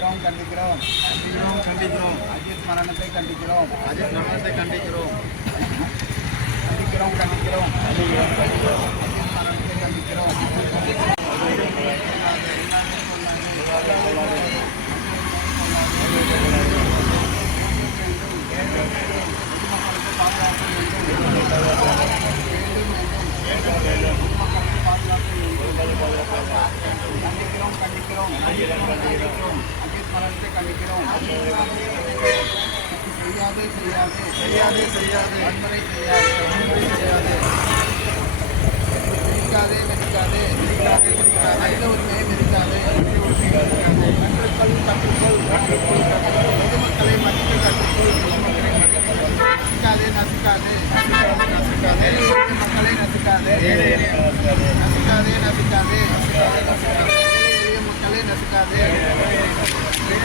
கண்டிக்கிறோம் கண்டிக்கிறோம் அஜித் மரணத்தை கண்டிக்கிறோம் அஜித் மரணத்தை கண்டிக்கிறோம் கண்டிக்கிறோம் கண்டிக்கிறோம் அஜித் மரணத்தை கண்டிக்கிறோம் கண்டிக்கிறோம் கண்டிக்கிறோம் கண்டிக்கிறோம் அஜித் மரணத்தை கழிக்கிறோம். செய்யாது செய்யாது செய்யாதே செய்யாதே. வன்முறை செய்யாது வன்முறை செய்யாதே. மிதிக்காதே மிதிக்காதே மிதிக்காதே மிதிக்காதே. மனித உரிமையை மிதிக்காதே. கற்றுக்கொள் கற்றுக்கொள் கற்றுக்கொள் கற்றுக்கொள். பொதுமக்களை மதிக்க கற்றுக்கொள். பொதுமக்களை மதிக்க நசிக்காதே நசிக்காதே நசிக்காதே மக்களை நசிக்காதே. நசிக்காதே நசிக்காதே எளிய மக்களை நசிக்காதே.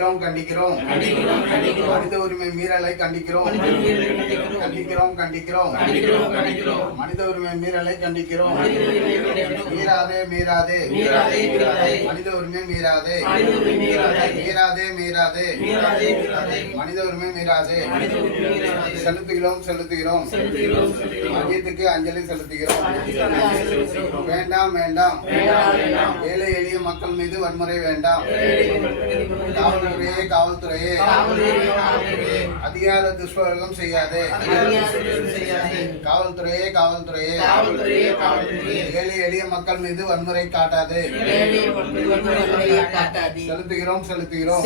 கண்டிக்கிறோம் கண்டிக்கிறோம். மனித உரிமை மீறலை கண்டிக்கிறோம். கண்டிக்கிறோம். கண்டிக்கிறோம் மனித உரிமை மீறலை கண்டிக்கிறோம். மீறாதே மீறாதே. மனித உரிமை மீறாதே. மீறாதே. மீறாதே மனித உரிமை மீறாதே. செலுத்துகிறோம் செலுத்துகிறோம். அஜித்துக்கு அஞ்சலி செலுத்துகிறோம். வேண்டாம் வேண்டாம். ஏழை எளிய மக்கள் மீது வன்முறை வேண்டாம். காவல்துறையே காவல்துறையே. அதிகார துஷ்பிரயோகம் செய்யாதே. காவல்துறையே காவல்துறையே. ஏழை எளிய மக்கள் மீது வன்முறை காட்டாதே. செலுத்துகிறோம் செலுத்துகிறோம்.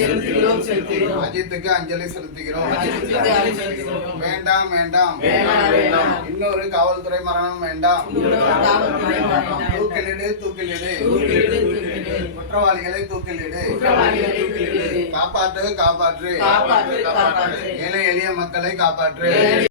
அஜித்துக்கு அஞ்சலி செலுத்துகிறோம். வேண்டாம் வேண்டாம். இன்னொரு காவல்துறை மரணம் வேண்டாம். தூக்கிலிடு தூக்கிலிடு. குற்றவாளிகளை தூக்கிலிடு. காப்பாற்று காப்பாற்று. ஏழை எளிய மக்களை காப்பாற்று.